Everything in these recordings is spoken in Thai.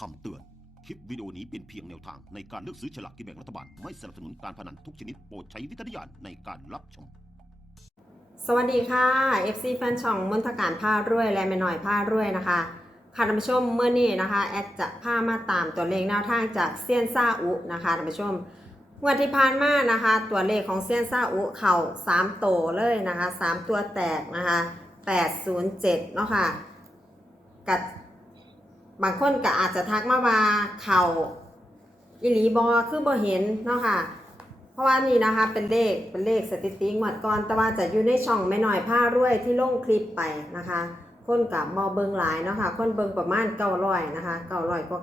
คำเตือน คลิปวิดีโอนี้เป็นเพียงแนวทางในการเลือกซื้อฉลากกินแบ่งรัฐบาล ไม่สนับสนุนการพนันทุกชนิดโปรดใช้วิจารณญาณในการรับชม สวัสดีค่ะ FC แฟนช่องมนทการผ้ารวยและแม่น้อยผ้ารวยนะคะค่ะท่านผู้ชมเมื่อนี้นะคะ แอดจะพามาตามตัวเลขแนวทางจากเซียนซาอุนะคะท่านผู้ชมงวดที่ผ่านมานะคะ ตัวเลขของเซียนซาอุเข่า3โตเลยนะคะ 3 ตัวแตกนะคะ807เนาะค่ะกัด บางคนก็อาจจะทักมาว่าเข่าอิลีบอคือบ่เห็นเนาะค่ะ เพราะว่านี่นะคะเป็นเลขเป็นเลขสถิติงวดก่อน แต่ว่าจะอยู่ในช่องไม่หน่อยผ้ารวยที่ลงคลิปไปนะคะ คนกับบอเบิงหลายเนาะคะคนเบิงประมาณเก้าร้อยนะคะเก้าร้อยกว่า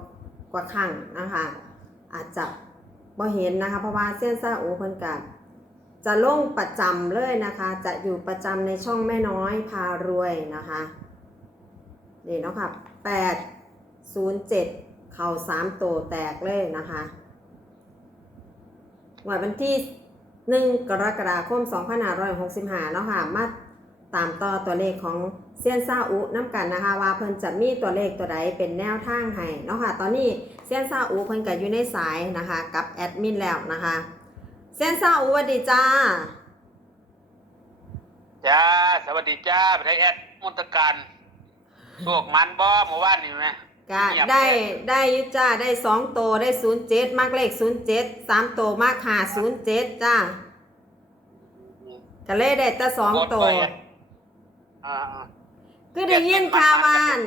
กว่าครั้งนะคะ อาจจะบ่เห็นนะคะ เพราะว่าเส้นซาโอเพิ่นกับจะลงประจำเลยนะคะ จะอยู่ประจำในช่องแม่น้อยพารวยนะคะนี่เนาะค่ะแปด ศูนย์เจ็ดเข่าสามโตแตกเลยนะคะวันวันที่1กรกฎาคม2565เนาะค่ะ มาตามต่อตัวเลขของเซียนซาอุน้ำกันนะคะ ว่าเพิ่นจะมีตัวเลขตัวใดเป็นแนวทางให้เนาะค่ะ ตอนนี้เซียนซาอุเพิ่นก็อยู่ในสายนะคะ กับแอดมินแล้วนะคะเซียนซาอุสวัสดีจ้าจ้าสวัสดีจ้าประเทแอดมุนตการโชคมันบ่เมื่อวานนี่ไหม ก็เงียบได้เลยได้อยุจ้าได้สองโตวได้07มากเลข07 3โตวมากหา07จ้าก็เลยได้แต่สองโตวอ่าคือได้ยินข่าวว่าอั่น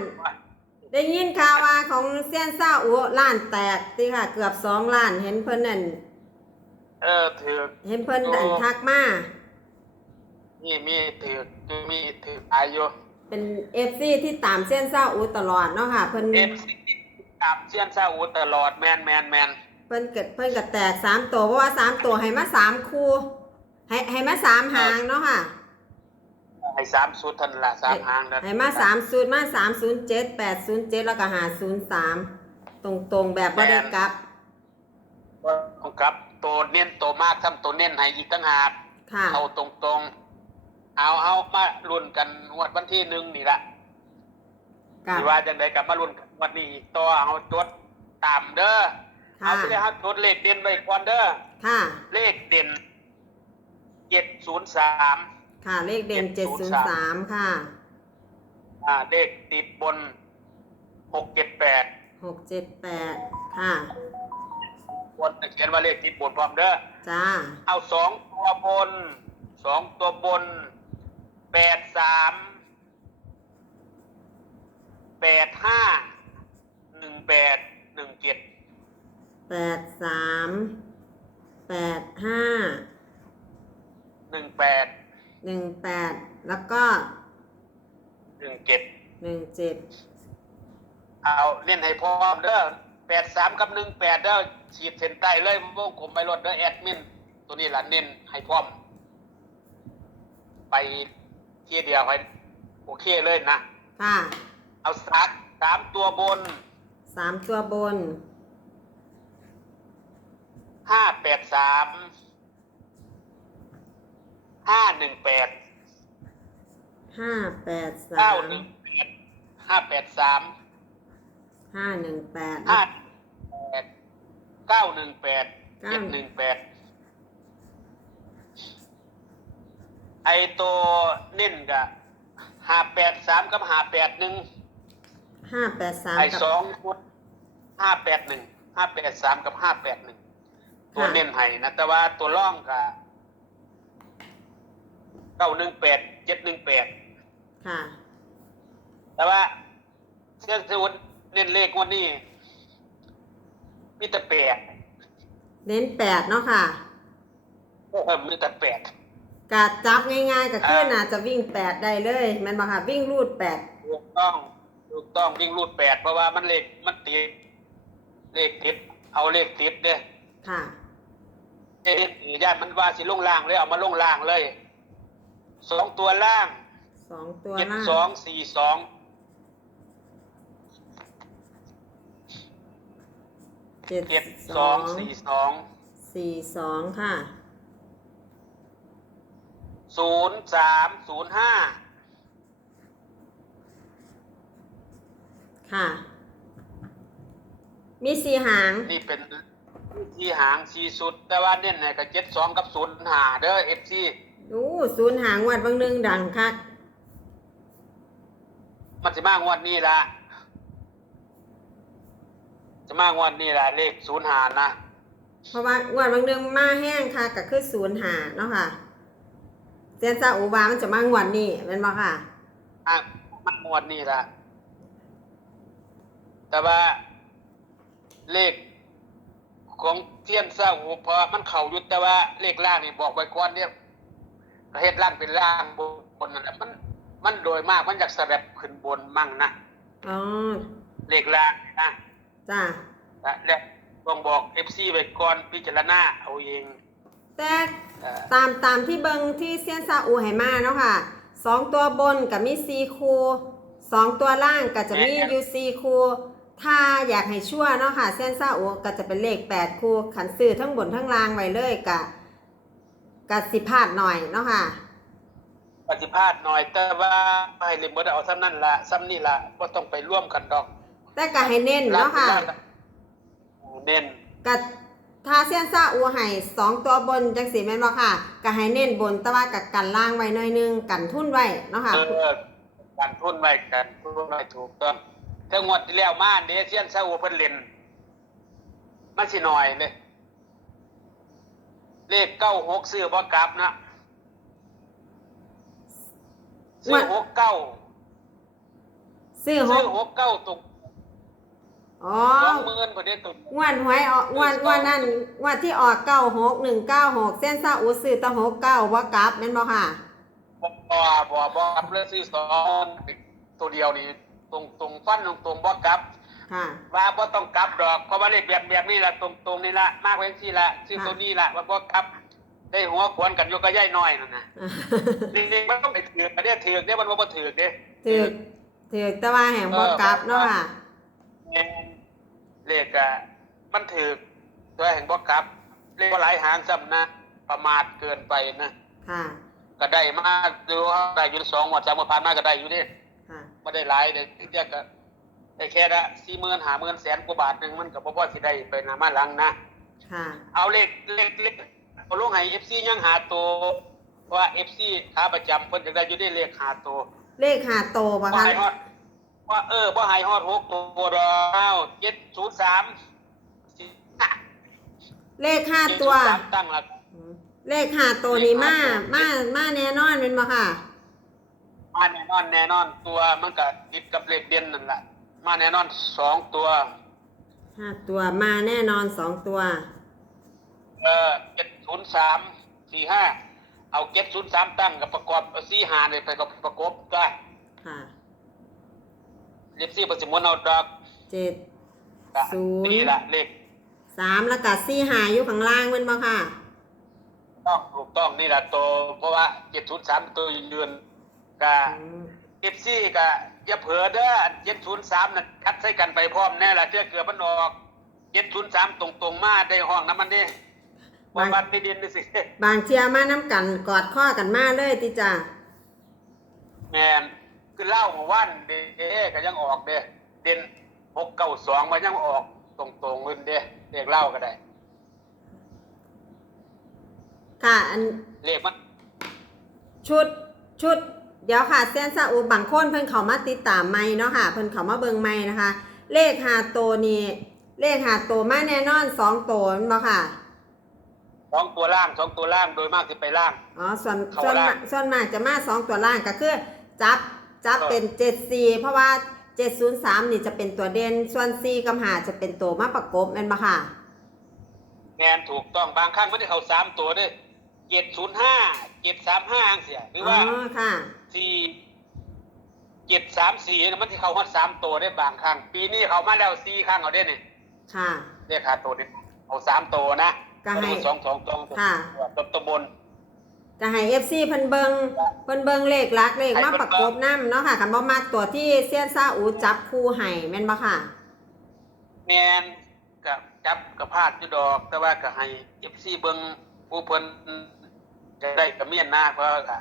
ได้ยินข่าวว่าของเซียนซ่าอุล้านแตกติค่ะ เกือบสองล้านเห็นเพิ่นนั่นเออถือเห็นเพิ่นโอ้นั่นทักมานี่มีถือมีถืออายุ เป็นเอฟซีที่ตามเซียนซ่าอุตลอดเนาะค่ะ เพิ่นเอฟซีตามเชียนซาอูตลอดแมนแมนแมนเพิ่นเกิดเพิ่นก็แตกสามตัวเพราะว่าสามตัวให้มาสามคู่ให้ให้มาสามหางเนาะค่ะให้สามสุดทันละสามหางนะให้มาสามศูนย์มาสามศูนย์เจ็ดแปดศูนย์เจ็ดแล้วก็หาศูนย์สามตรงตรงๆแบบบ่ได้กลับต้องครับตัวเน้นตัวมากทำตัวเน้นให้อีกตั้งหากค่ะเอาตรงตรงๆ เอาเอามาลุ้นกันงวดวันที่หนึ่งนี่ละกับที่ว่าจังไดกับมาลุ้นกันวันนี้ต่อเอาจดตามเด้อค่ะเอาไปเลยครับจดเลขเด่นไว้ก่อนเด้อค่ะ เลขเด่นเจ็ดศูนย์สาม ค่ะ เลขเด่นเจ็ดศูนย์สามค่ะ อ่าเลขติดบนหกเจ็ดแปดหกเจ็ดแปดค่ะ บนเขียนว่าเลขติดบนพร้อมเด้อ จ้า เอาสองตัวบนสองตัวบนแปดสามแปดห้าหนึ่งแปดหนึ่งเจ็ดแปดสามแปดห้าหนึ่งแปดหนึ่งแปดแล้วก็หนึ่งเจ็ดหนึ่งเจ็ดเอาเล่นให้พร้อมเด้อแปดสามกับหนึ่งแปดเด้อฉีดเส้นใต้เลยวงกลมไปรถเด้อแอดมิน ตัวนี้ล่ะเน้นให้พร้อม ไป ที่เดียวไปโอเคเลยนะ ค่ะ เอาสักสามตัวบนสามตัวบน ห้าแปดสามห้าหนึ่งแปดห้าแปดสาเก้ามหนึ่งแปดห้าแปดสามห้าหนึ่งแปดห้าแปดเก้าหนึ่งแปดเก้าเจ็ดหนึ่งแปด ไอตัวเน้นกะห้าแปดสามกับห้าแปดหนึ่งห้าแปดสามไอกับสองชุดห้าแปดหนึ่งห้าแปดสามกับห้าแปดหนึ่งตัวค่ะเน้นให้นะแต่ว่าตัวร่องกะเก้าหนึ่งแปดเจ็ดหนึ่งแปดค่ะแต่ว่าเชื่อสวุฒเน้นเลขงวันนี้มีแต่แปดเน้นแปดเนาะค่ะเออมีแต่แปด กาจับง่ายๆก็คืออ่าน่าจะวิ่งแปดได้เลยแมันบ่ค่ะวิ่งรูดแปดถูกต้องถูกต้องวิ่งรูดแปดเพราะว่ามันเลขมันติดเลขติด เอาเลขติดเด้ค่ะ เอ๊ะญาติมันว่าสิลงล่างเลยเอามาลงล่างเลยสองตัวล่างสองตัวเจ็ดล่างสองสี่สองเจ็ดเจ็ดสสอองงสี่สองสี่สองค่ะ ศูนย์สามศูนย์ห้าค่ะ มีสีหาง นี่เป็นที่หางสีสุด แต่ว่าเน้นเนี่ยก็เจ็ดสองกับศูนย์หาเด้อเอฟซีอู้ศูนย์หางวัดบางหนึงดังคักมันจะมางวดนี้ละจะมางวดนี้ละเลขศูนย์หานะ เพราะว่างวดบางหนึงมาแห้งค่ะก็คือศูนย์หาเนาะค่ะ เซียนซาอูบามันจะมางวดนี้แม่นบ่ค่ะ อะมันงวดนี้ละแต่ว่าเลขของเทียนเศร้าหูพอมันเข่าอยุดแต่ว่าเลขล่างนี่บอกไว้ก่อนเนี่ยประเทศล่างเป็นล่างบนนั่นแหละมันมันโดยมากมันอยากสลับขึ้นบนมั่งนะอ๋อ เลขล่างนะจ้า และต้องบอกเอฟซีไว้ก่อนพิจารณาเอาเอง แต่เอ่อตามตามที่เบิงที่เซียนซาอูให้มาเนาะค่ะสองตัวบนกับมีซีคูสองตัวล่างก็จะมีอยู่ซีคูถ้าอยากให้ชั่วเนาะค่ะเซียนซาอูก็จะเป็นเลขแปดคูขันซื้อทั้งบนทั้งล่างไว้เลยกะกะสิพลาดหน่อยเนาะค่ะปฏิภาณหน่อยแต่ว่าไปเรียนบดเอาซ้ำนั่นละซ้ำนี่ละก็ต้องไปร่วมกันดอก แต่ก็ให้เน้นเนาะค่ะ เน้นกะ ถ้าเซียนซาอูให้สองตัวบนจังสีแม่นบ่ค่ะก็ให้เน้นบนแต่ว่ากับกันล่างไว้หน่อยนึงกันทุนไว้เนาะค่ะ เออการทุนไว้กันทุนไว้ถูกต้องถ้างวดที่แล้วมาเดเซียนซาอูเพิ่นเล่นมันสิหน่อยเลยเลขเก้าหกซื้อบ่กลับนะซื้อหกเก้าซื้อหซื้อกหกเก้าตก อ๋อสองหมื่นพอดีตกงวดหวยออกงวดงวดนั่นงวดที่ออกเก้าหกหนึ่งเก้าหกเส้นซาอูซื้อแตะหกเก้าว่ากลับแม่นบ่ค่ะ บ่บ่บ่บ่กลับเลยซื้อสองตัวเดียวนี่ตรงตรงฟันตรงตรงบ่กลับ ค่ะ ว่าบ่ต้องกลับดอกเพราะว่าเลขแบบแบบนี้ล่ะตรงตรงนี่ล่ะมากเว้นที่ล่ะซื้อตัวนี้ล่ะว่าบ่กลับ ได้หัวขวนกันอยู่กับยายน้อยนั่นน่ะนี่มันต้องไปถือกอันเนี้ยถือกเด้มันบ่บ่ถือกเด้ ถือถือแต่ว่าแห่งบ่กลับเนาะค่ะ แม่น เลขอะมันถือกตัวแห่งบ่กลับ เลขบ่หลายหางซ้ำนะ ประมาทเกินไปนะค่ะ ก็ได้มาดูว่าได้อยู่สองหมดสามหมดผ่านมาก็ได้อยู่เดิค่ะ ไม่ได้หลายเลยที่จะก็ได้แค่ละสี่หมื่นหาหมื่นแสนกว่าบาทหนึ่งมันก็บ่พอสิได้ไปหน้ามาหลังนะ ค่ะ เอาเลขเลขเลขเอาลงให้เอฟซียังหาตัวเพราะว่าเอฟซีขาประจำเพิ่นจะได้อยู่ได้เลขหาตัวเลขหาโตบ่บ่คะให้ฮอด ว่าเออบ่ให้ฮอดหกตัวดอกเจ็ดศูนย์สามสี่เลขห้าตัวสามตั้งหลักเลขหาโตนี่มา มา มาแน่นอนเป็นบ่ค่ะ มาแน่นอนแน่นอนตัวมันก็ติดกับเลขเด่นนั่นแหละมาแน่นอนสองตัวห้าตัวมาแน่นอนสองตัว เออเจ็ดศูนย์สามสี่ห้าเอาเจ็ดศูนย์สามตั้งกับประกอบเอาสี่หาเนี่ยไปกับประกบก็ค่ะ เรียบสี่ประสิมวนเอาดอกเจ็ด ก็ศูนย์ นี่แหละเลขสามแล้วก็สี่หาอยู่ข้างล่างเป็นบ่ค่ะ ต้องถูกต้องนี่แหละตัวเพราะว่าเจ็ดศูนย์สามตัวยืนก็อืมเอฟซีก็อย่าเผลอเด้อเจ็ดศูนย์สามน่ะคัดใส่กันไปพร้อมแน่ละเชื่อเกือบมันออกเจ็ดศูนย์สามตรงๆมาได้ห้องน้ำมันนี่บนบัตรที่ดินนี่สิบางเทียมาน้ำกันกอดข้อกันมาเลยติจ้า แมน คือเล่าหมู่ว่านเด้ก็ยังออกเด้เด่นหกเก้าสองมันยังออกตรงตรงๆเลยเด้เรียกเล่าก็ได้ค่ะอันเรียกมันชุดชุด เดี๋ยวค่ะเส้นซาอูบางคนเพิ่นเขามาติดตามไม่เนาะค่ะ เพิ่นเขามาเบิ่งไม่นะคะ เลขหาโตวนี่เลขหาโตวมาแน่นอนสองโตวแม่นบ่ค่ะสองตัวล่างสองตัวล่างโดยมากจะไปล่าง อ๋อ ส่วนเขาส่วนล่างมากส่วนมากจะมาสองตัวล่างก็คือ จับ จับเออเป็นเจ็ดสี่เพราะว่าเจ็ดศูนย์สามนี่จะเป็นตัวเด่นส่วนสี่กำหาจะเป็นตัวมาประกบแม่นบ่ค่ะ แมนถูกต้องบางครั้งไม่ได้เข้าสามตัวเด้เจ็ดศูนย์ห้าเจ็ดสามห้าเสียหรืออ๋อว่าค่ะ สี่เจ็ดสามสี่นะมันที่เขาฮอดสามตัวได้บางครั้ง ปีนี้เขามาแล้วสี่ครั้งเอาได้เนี่ยค่ะ เรียกขาตัวนี้เอาสามตัวนะก็ให้สองสองตัวค่ะ ตัวตัวบน จะให้ FC เพิ่นเบิงเพิ่นเบิงเลขหลักเลขมาประกบนํเนาะค่ะคันบ่มักตัวที่เซียนซาอูจับคู่ให้แม่นบ่ค่ะ แมนกับจับกับพลาดอยู่ดอก แต่ว่าก็ให้เอฟซีเบิงผู้เพิ่นจะได้กับเมียนหน้าเพราะว่าค่ะ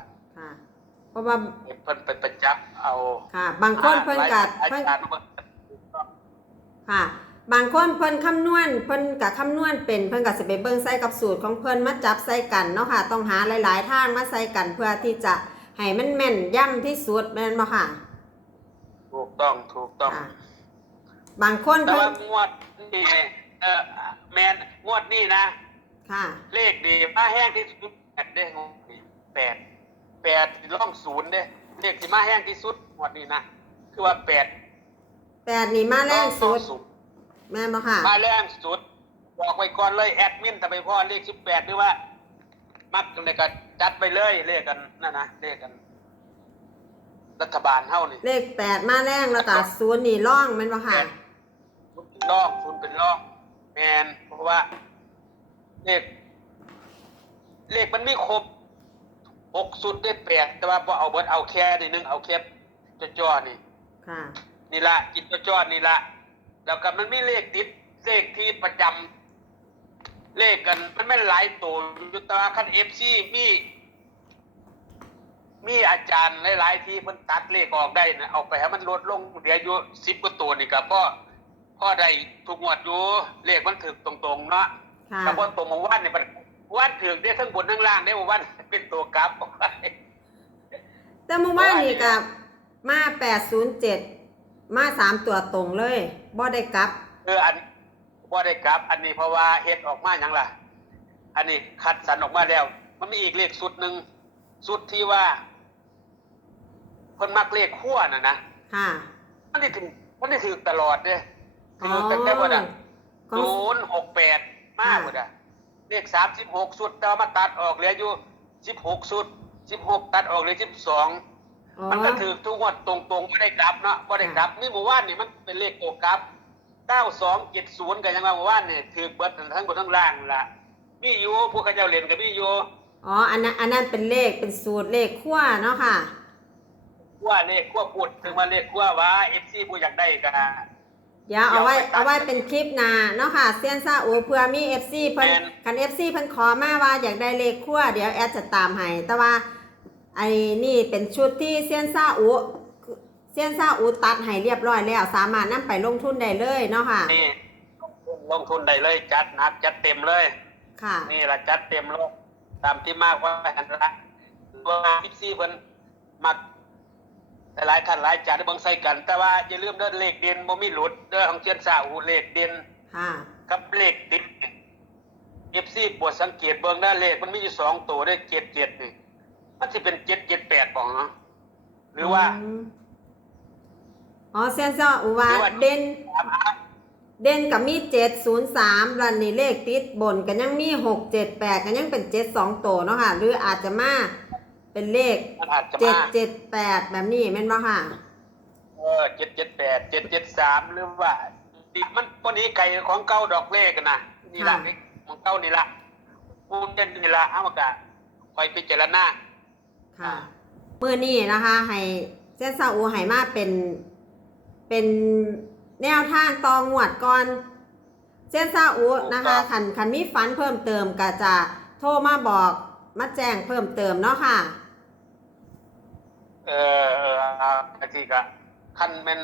เพราะว่าเพิ่นไปประจับเอาค่ะ บางคนเพิ่นก็หลายเพิ่นหลายการเพิ่นค่ะ บางคนเพิ่นคำนวณเพิ่นกับคำนวณเป็นเพิ่นก็สิไปเบิ่งใส่กับสูตรของเพิ่นมาจับใส่กันเนาะค่ะ ต้องหาหลายๆทางมาใส่กันเพื่อที่จะให้มันแม่นย่ำที่สุดแม่นบ่ค่ะ ถูกต้องถูกต้องค่ะบางคนแต่เพิ่ว่านงวดนี่เออแมนงวดนี่นะ ค่ะ เลขดีมาแห้งที่สุดแปดเด้งวดนี้แปดแปดล่องศูนย์เด้เลขที่มาแห้งที่สุดงวดนี้นะคือว่าแปดแปดนี่มาแรงสุดล่องศูนย์ แม่นบ่ค่ะ มาแรงสุด บอกไว้ก่อนเลยแอดมินแต่ไปพ่อเลขสิบแปดหรือว่า มักจังไดก็จัดไปเลยเลขกันนั่นนะเลขกัน รัฐบาลเท่านี่เลขแปดมาแรงแล้วก็ศูนย์นี่ร่องแม่นบ่ค่ะ ลอกคุณเป็นลอกแมนเพราะว่า เลข เลขมันไม่ครบหกสุดได้แปดแต่ว่าพอเอาเบิดเอาแค่นิดนึงเอาแค่จ่อๆนี่ ค่ะ นี่ละกินจ่อๆนี่ละ แล้วก็มันมีเลขติดเลขที่ประจำเลขกันมันไม่หลายตัวอยู่แตว่าคันเอฟซีมีมีอาจารย์หลาย ๆ ที่มันตัดเลขออกได้นะเอาไปให้มันลดลงเหลืออยู่สิบกว่าตัวนี่ก็พ่อพ่อได้ทุกงวดอยู่เลขมันถึกตรงๆเนาะค่ะแต่ว่าตัวเมาวันเนี่ยมันวันถึกได้ทั้งบนทั้งล่างได้เมาวันเป็นตัวกราฟแต่เมื่อวานนี่ก็มาแปดศูนย์เจ็ด มาสามตัวตรงเลยบ่ได้กลับคืออันว่าได้กราฟอันนี้เพราะว่าเฮ็ดออกมาอย่างล่ะ อันนี้คัดสรรออกมาแล้ว มันมีอีกเลขสุดหนึ่งสุดที่ว่าคนมักเลขขั้วน่ะนะค่ะ มันได้ถึงมันได้ถึงตลอดเด้ถือตั้งแต่วันอะของศูนย์หกแปดมากหมดอะเลขสามสิบหกสุดแต่ว่ามาตัดออกเหลืออยู่สิบหกสุดสิบหกตัดออกเหลือสิบสองอ๋อ มันก็ถือทุกงวดตรงๆไม่ได้กลับเนาะไม่ได้กลับนี่หมู่บ้านนี่มันเป็นเลขโกกลับเก้าสองเจ็ดศูนย์กันยังว่าหมู่บ้านนี่ถือเบิดทั้งบนทั้งล่างล่ะมีอยู่พวกเขาเจ้าเล่นกับมีอยู่อ๋ออันนั้นอันนั้นเป็นเลขเป็นสูตรเลขขั้วเนาะค่ะว่าเลขขั้วพูดถึงมาเลขขั้วว่าเอฟซีผู้อยากได้กันเดี๋ยวเอาไว้เดี๋ยวไปตัดเอาไว้เป็นคลิปหน้าเนาะค่ะเซียนซ่าอูเพื่อมี FC เพิ่นแม่นคัน FC เพิ่นขอมาว่าอยากได้เลขขั้วเดี๋ยวแอดจะตามให้แต่ว่า ไอ้นี่เป็นชุดที่เซียนซ่าอูเซียนซ่าอูตัดให้เรียบร้อยแล้ว สามารถนำไปลงทุนได้เลยเนาะค่ะ นี่ลงทุนได้เลยจัดหนักจัดเต็มเลย ค่ะ นี่ละจัดเต็มโลกตามที่มากว่าหันละตัวพิซี่เพิ่นมักแต่หลายท่านหลายจานได้เบิ่งใส่กัน แต่ว่าอย่าลืมเด้อเลขเด่นบ่มีหลุดเด้อของเชียนสาอูเลขเด่นค่ะกับเลขติด FC ปวดสังเกตเบิ่งได้เลขมันมีอยู่สองตัวได้เจ็ดเจ็ดนี่ มันสิเป็นเจ็ดเจ็ดแปดบ่เนาะหรือว่า มอ๋อเซียนซ่าอูว่าหรือว่า เด่นสามอันเด่นกับมีเจ็ดศูนย์สามรันนี่เลขติดบนกันยังมีหกเจ็ดแปดกันยังเป็นเจ็ดสองตัวเนาะค่ะ หรืออาจจะมาเป็นเลขมันอาจจะเจ็ดมาเจ็ดแปดแบบนี้แม่นบ่ค่ะ เออเจ็ดเจ็ดแปดเจ็ดเจ็ดสามหรือว่าดิมันพวกนี้ไก่ของเก่าดอกเลขนะนี่ละค่ะ นี่ของเก่านี่ละปูเจนนี่ละเอามากะคอยพิจารณา ค่ะมือนี้นะคะให้เส้นซาอูให้มาเป็นเป็นแนวทางตองวดก่อนเส้นซาอูนะคะขันขันมีฟันเพิ่มเติมก็จะโทรมาบอกมาแจ้งเพิ่มเติมเนาะค่ะ เออเออเอากะทีกะขั้นแมัน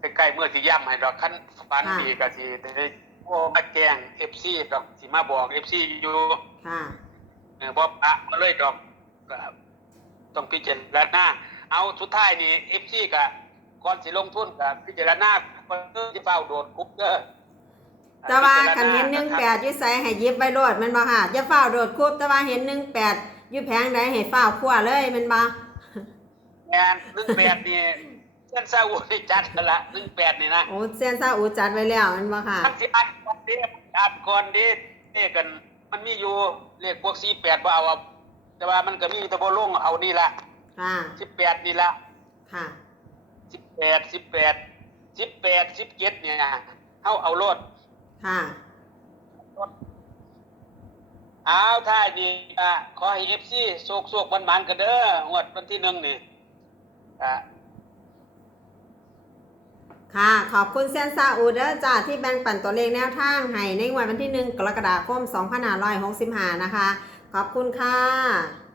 ใกล้ๆเมื่อที่ย่ำให้ดอกขั้นฟันค่ะดีกะทีได้โอ้มาแจ้งเอฟซีดอกสิมาบอกเอฟซีอยู่ค่ะเออบอกอะมาเลยดอก ก็ต้องพิจารณาเอาสุดท้ายนี่เอฟซีกะก่อนสิลงทุนกะพิจารณาก่อนที่เฝ้าโดนคุบเด้อแต่ว่าพิจรณคันเห็นหนึ่งแปดะครับอยุ่ใส่ให้หยิบใบโรดแมันบ่ค่ะอย่าเฝ้าวโดดคูบแต่ว่าเห็นหนึ่งแปดอยู่แผงใดให้เฝ้าวคั่วเลยแมันบ่งานหนึ่งแปดนี่เส้นซาอุนี่จัดกันละหนึ่งแปดนี่นะโอ้เซียนซาอูจัดไว้แล้วแมันบ่ค่ะมันสิอ่านก่อนดิอ่านก่อนดิเลขกัน มันมีอยู่เลขพวกสี่แปดว่าเอาอะ แต่ว่ามันก็มีแตะโบลงเอานี่ละค่ะ สิบแปดนี่ละค่ะ สิบแปดสิบแปดสิบแปดสิบเจ็ดเนี่ยเขาเอารถค่ะ เอาถ้าดีอะขอให้เอฟซีโศกโศกวันมันๆกันเด้องวดวันที่หนึ่งนี่อะค่ะ ขอบคุณเซียนซาอูเด้อจ้าที่แบ่งปันตัวเลขแนวทางให้ในงวดวันที่หนึ่งกรกฎาคม2565 นะคะ ขอบคุณค่ะ